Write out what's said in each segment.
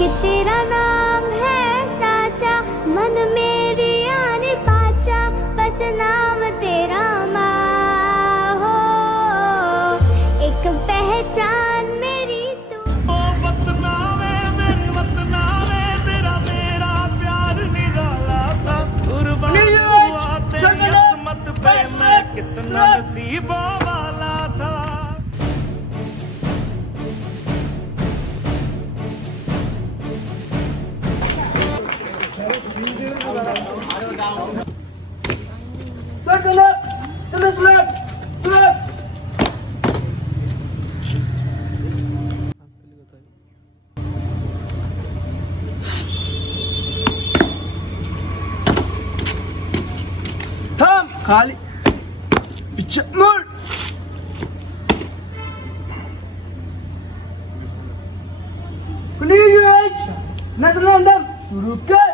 कि तेरा नाम है साचा, मन मेरी आने पाचा, बस नाम तेरा माँ हो, एक पहचान मेरी तू। ओ वतना वे मेरे वतना वे, तेरा मेरा प्यार निराला था, कुर्बान हुआ तेरी किस्मत पे मैं कितना नसीबों वाला था। खाली पीछे मुड़। नजर अंदम शुरू कर।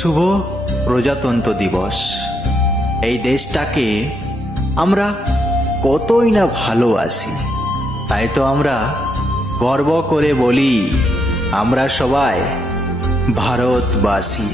শুভ প্রজাতন্ত্র দিবস। এই দেশটাকে আমরা কতই না ভালোবাসি, তাই তো আমরা গর্ব করে বলি আমরা সবাই ভারতবাসী।